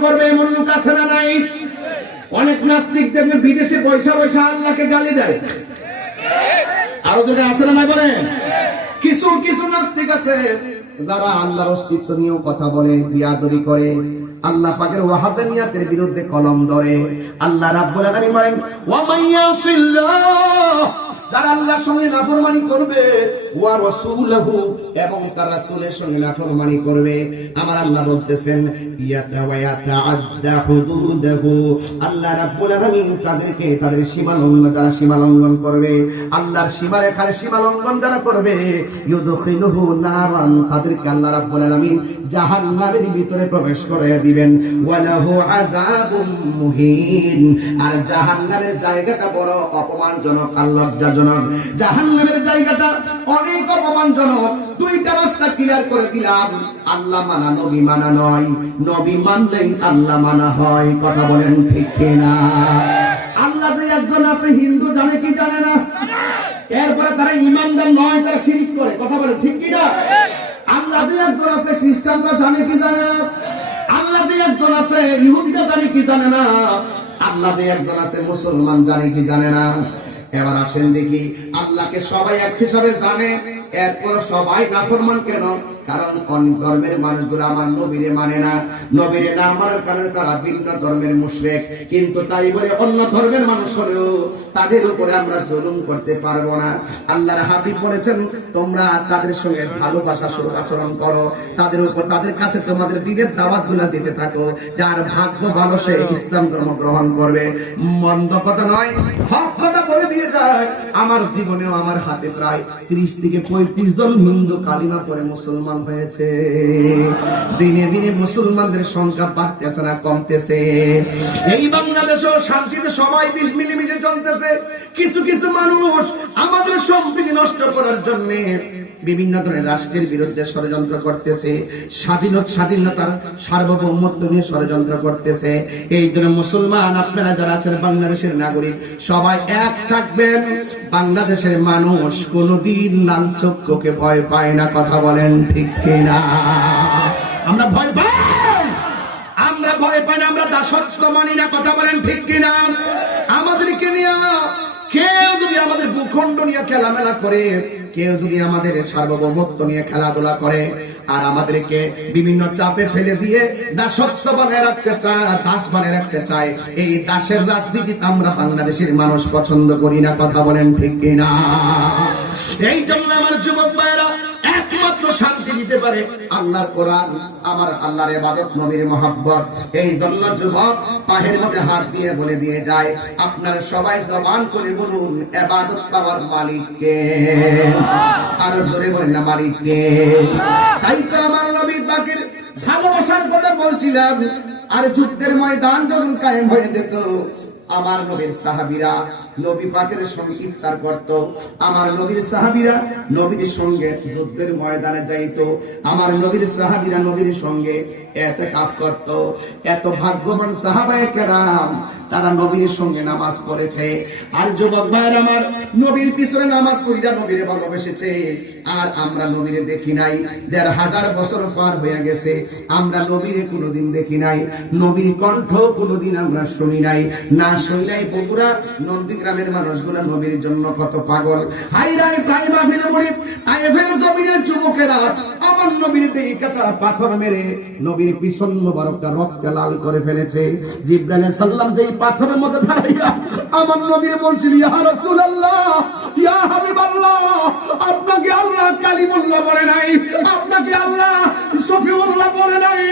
করবে এমন লোক আছে না নাই? অনেক নাস্তিক দেখবে বিদেশে পয়সা পয়সা আল্লাহকে গালি দেয়। আরও যেটা আছে না নাই বলেন? কিছু কিছু নাস্তিক আছে যারা আল্লাহর অস্তিত্ব নিয়েও কথা বলে, বিয়াদবি করে। আল্লাহ পাকের ওয়াহাদানিয়াতের বিরুদ্ধে কলম ধরে। আল্লাহ রাব্বুল আলামিন বলেন, ওয়া মাইয়াসিল্লাহ যারা আল্লাহর সঙ্গে নাফরমানি করবে, ওয়া রাসূলহু, এবং তার রাসূলের সঙ্গে নাফরমানি করবে। আমার আল্লাহ বলতেছেন, ইয়াতা ওয়া ইয়াতাআদ্দা হুদুদাহু আল্লাহ রাব্বুল আলামিন তাদেরকে তাদের সীমা লঙ্ঘন, যারা সীমা লঙ্ঘন করবে, আল্লাহর সীমা রেখার সীমা লঙ্ঘন যারা করবে, ইউদখিলুহু নারান। তাদেরকে আল্লাহ রাব্বুল আলামিন জাহান্নামের ভিতরে প্রবেশ করাইয়া দিবেন। ওয়ালাহু আযাবুম মুহিন। জায়গাটা বড় অপমানজনক আর লজ্জাজনক জাহান্নামের জায়গাটা অনেক অপমানজনক। দুইটা রাস্তা ক্লিয়ার করে দিলাম। আল্লাহ মানা, নবী মানা নয়। নবী মানলেই আল্লাহ মানা হয়। কথা বলেন ঠিক কিনা? আল্লাহ যে একজন আছে, হিন্দু জানে কি জানে না? এরপরে তারা ইমানদার নয়, তারা শিরিক করে। কথা বলে ঠিক কিনা? আল্লাহ যে একজন আছে, খ্রিস্টানরা জানে কি জানে না? আল্লাহ যে একজন আছে, ইহুদিরা জানে কি জানে না? আল্লাহ যে একজন আছে, মুসলমান জানে কি জানে না? এবার আসেন দেখি, আল্লাহকে সবাই এক হিসাবে জানে এরপর সবাই নাফরমান কেন? কারণ অনেক ধর্মের মানুষগুলো আমার নবীরে মানে না। নবীরে না মানার কারণে তারা ভিন্ন ধর্মের মুশরিক। কিন্তু তাই বলে অন্য ধর্মের মানুষ হলেও তাদের উপরে আমরা জুলুম করতে পারব না। আল্লাহর হাবিব বলেছেন, তোমরা তাদের সঙ্গে ভালোবাসা স্বরূপ আচরণ করো। তাদের উপর, তাদের কাছে তোমাদের দিনের দাওয়াতগুলা দিতে থাকো। যার ভাগ্য ভালো সে ইসলাম ধর্ম গ্রহণ করবে। মন্দ কথা নয়, হক কথা বলে দিয়ে যায়। আমার জীবনেও আমার হাতে প্রায় ত্রিশ থেকে পঁয়ত্রিশ জন হিন্দু কালিমা পরে মুসলমান হয়েছে। দিনে দিনে মুসলমানদের সংখ্যা বাড়তেছে না, কমতেছে। এই বাংলাদেশেও শান্তিতে সবাই বিষ মিলেমিশে চলতেছে। কিছু কিছু মানুষ আমাদের সম্প্রীতি নষ্ট করার জন্য বিভিন্ন ধরনের রাষ্ট্রের বিরুদ্ধে ষড়যন্ত্র করতেছে। স্বাধীনতা স্বাধীনতার সার্বভৌমত্ব নিয়ে ষড়যন্ত্র করতেছে। এই জন্য মুসলমান, আপনারা যারা আছেন বাংলাদেশের নাগরিক, সবাই এক থাকবেন। বাংলাদেশের মানুষ কোনদিন লাল চক্ষুকে ভয় পায় না, কথা বলেন ঠিক কিনা? আমরা ভয় পাই! আমরা ভয় পাই না, আমরা দাসত্ব মানি না, কথা বলেন ঠিক কিনা? আমাদেরকে নিয়ে কেউ আমাদের ভূখণ্ড নিয়ে খেলামেলা করে, কেউ যদি আমাদের সার্বভৌমত্ব নিয়ে খেলাধুলা করে আর আমাদেরকে বিভিন্ন চাপে ফেলে দিয়ে দাসত্ব বানায় রাখতে চায় আর দাস বানায় রাখতে চায়, এই দাসের রাজনীতি আমরা বাংলাদেশের মানুষ পছন্দ করি না, কথা বলেন ঠিক কিনা? এই জন্য আমার যুবক একমাত্র শান্তি দিতে পারে। আল্লাহর কোরআন, আমার আল্লাহর ইবাদত, নবীর মহব্বত। এই জন্য যুবক পাহের মধ্যে হাত দিয়ে বলে দিয়ে যায়, আপনার সবাই জবান করে বলুন, ইবাদত পাওয়ার মালিককে আর জোরে বলেন না মালিককে তাই তো আমার নবীর পাকের ভালোবাসার কথা বলছিলাম, আর যুদ্ধের ময়দান যখন কায়েম হয়ে যেত আমার নবীর সাহাবীরা নবী পাকের সঙ্গে ইফতার করত। আমার নবীর সাহাবীরা নবীর সঙ্গে যুদ্ধের ময়দানে যাইতো। আমার নবীর সাহাবীরা নবীর সঙ্গে এত কাজ করত। এত ভাগ্যবান সাহাবায়ে কেরাম, তারা নবীর সঙ্গে নামাজ পড়েছে। আর যুবক ভাইয়ের আমার নবীর পিছনে নামাজ পড়িয়া নবীরে ভালোবেসেছে। আর আমরা নবীরে দেখি নাই। দেড় হাজার বছর পার হয়ে গেছে। আমরা নবীরে কোনোদিন দেখি নাই। নবীর কণ্ঠ কোনোদিন আমরা শুনি নাই। না শুনি নাই বগুড়া, নন্দীগ্রামের মানুষগুলো নবীর জন্য কত পাগল। হাই রাই প্রায় মাহফিল বলি আইএফএল জমিনের যুবকেরা, আমার নবীর দেখে তারা পাথর মেরে নবীর পিছন মোবারকটা রক্তে লাল করে ফেলেছে। জিব্রাইল সাল্লাম যেই পাথরের মধ্যে দাঁড়াইয়া আমার নবীর বলছিল, ইয়া রাসূলুল্লাহ, ইয়া হাবিবাল্লাহ, আপনাকে আল্লাহ কালিমুল্লাহ বলে নাই, আপনাকে আল্লাহ সফিউল্লাহ বলে নাই,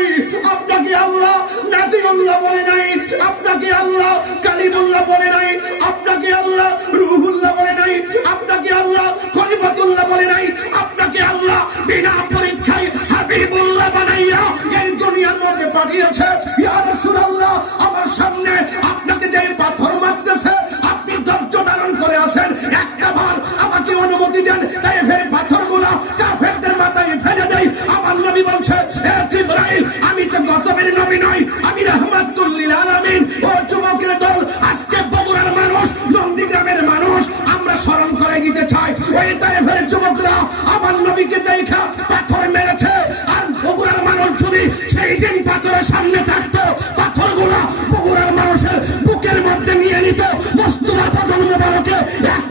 আপনাকে আল্লাহ নাজিউল্লাহ বলে নাই, আপনাকে আল্লাহ কালিমুল্লাহ বলে নাই, আপনাকে আল্লাহ, রুহুল্লাহ বলে নাই, আপনাকে আল্লাহ, খলিফাতুল্লাহ বলে নাই, আপনাকে আল্লাহ বিনা পরীক্ষায় হাবিবুল্লাহ বানাইয়া এই দুনিয়ার মধ্যে পাঠিয়েছে। দিতে চাই ওই তাইফের যুবকরা আমার নবীকে দেখা পাথর মেরেছে। আর বগুড়ার মানুষ যদি সেই দিন পাথরের সামনে থাকতো, পাথরগুলো বগুড়ার মানুষের বুকের মধ্যে নিয়ে নিত। বস্তুরা পটল মোবারকে একটা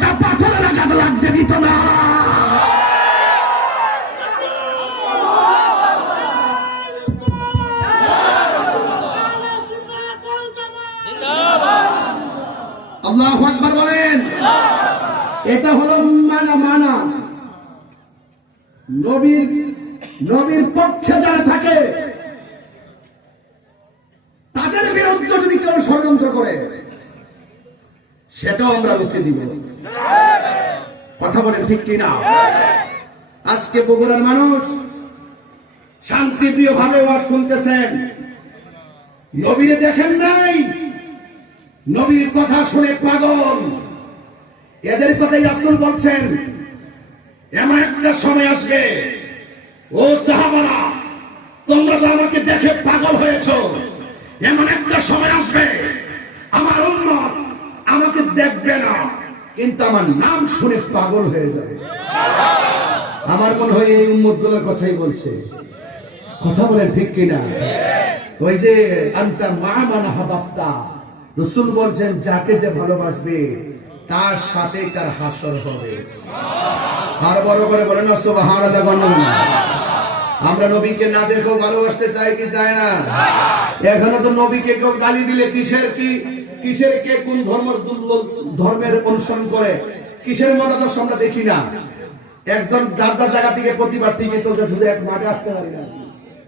এটা হলো মানা মানা। নবীর নবীর পক্ষে যারা থাকে, তাদের বিরুদ্ধে যদি কেউ ষড়যন্ত্র করে, সেটাও আমরা রুখে দিব। কথা বলেন ঠিক কি না? আজকে বগুড়ার মানুষ শান্তিপ্রিয় ভাবে ওয়াজ শুনতেছেন। নবীরে দেখেন নাই? নবীর কথা শুনে পাগল। এদের কথাই রাসূল বলছেন। এমন একটা সময় আসবে, ও সাহাবারা, তোমরা তো আমাকে দেখে পাগল হয়েছ। এমন একটা সময় আসবে, আমার উন্মত আমাকে দেখবে না, কিন্তু আমার নাম শুনে পাগল হয়ে যাবে। আমার মনে হয় এই উম্মতগুলোর কথাই বলছে। কথা বলেন ঠিক কিনা? ওই যে, আন্তা মা মানা হাবাপ্তা রসুল বলছেন, যাকে যে ভালোবাসবে তার সাথে তার হাসর হবে। আর বড় করে বলেন না সুবহান আমরা নবীকে না দেখো ভালোবাসতে চাই কি চায় না? এখনও তো নবীকে কেউ গালি দিলে কিসের কি? কিসের কে কোন ধর্মের ধর্মের অনুসরণ করে? কিসের মতাদর্শ আমরা দেখি না। একজন যার যার জায়গা থেকে প্রতিবাদ ঠিকই চলছে, শুধু এক মাঠে আসতে পারি না।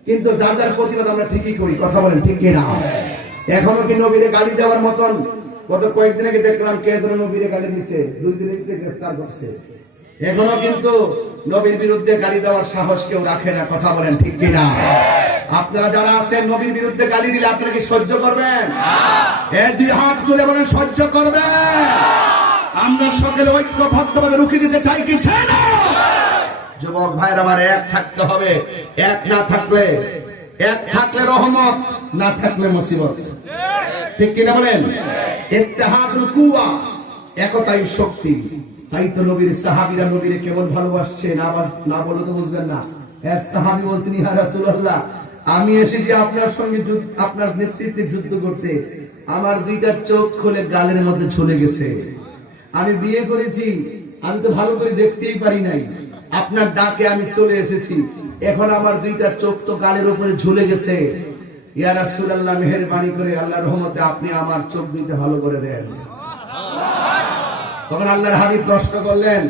কিন্তু যার যার প্রতিবাদ আমরা ঠিকই করি, কথা বলেন ঠিক কিনা? এখনও কি নবীরে গালি দেওয়ার মতন গত কয়েকদিন আগে দেখলাম কে যেন নবীরে গালি দিছে, দুই দিনের ভিতরে গ্রেফতার করছে। এখনও কিন্তু নবীর বিরুদ্ধে গালি দেওয়ার সাহস কেউ রাখে না, কথা বলেন ঠিক কিনা? আপনারা যারা আছেন, নবীর বিরুদ্ধে গালি দিলে আপনারা কি সহ্য করবেন? এ দুই হাত তুলে বলেন, সহ্য করবেন। আমরা সকলে ঐক্যবদ্ধভাবে রুখে দিতে চাই কি চাই না? যুবক ভাইয়ের আমার এক থাকতে হবে, এক না থাকলে, এক থাকলে রহমত, না থাকলে মুসিবত। ঠিক কিনা বলেন? একতাই শক্তি। তাই তো নবীর সাহাবীরা কেবল না বলে তো বুঝবেন না। এক সাহাবী বলছেন আমি এসেছি আপনার সঙ্গে আপনার নেতৃত্বে যুদ্ধ করতে। আমার দুইটা চোখ খুলে গালের মধ্যে ঝুলে গেছে। আমি বিয়ে করেছি, আমি তো ভালো করে দেখতেই পারি নাই। আপনার ডাকে আমি চলে এসেছি। এখন আমার দুইটা চোখ তো গালের উপরে ঝুলে গেছে। ইয়া রাসূলুল্লাহ মেহরবানি করে আল্লাহর রহমতে আপনি আমার চোখ দুইটা ভালো করে দেন। তখন আল্লাহর হাবিব প্রশ্ন করলেন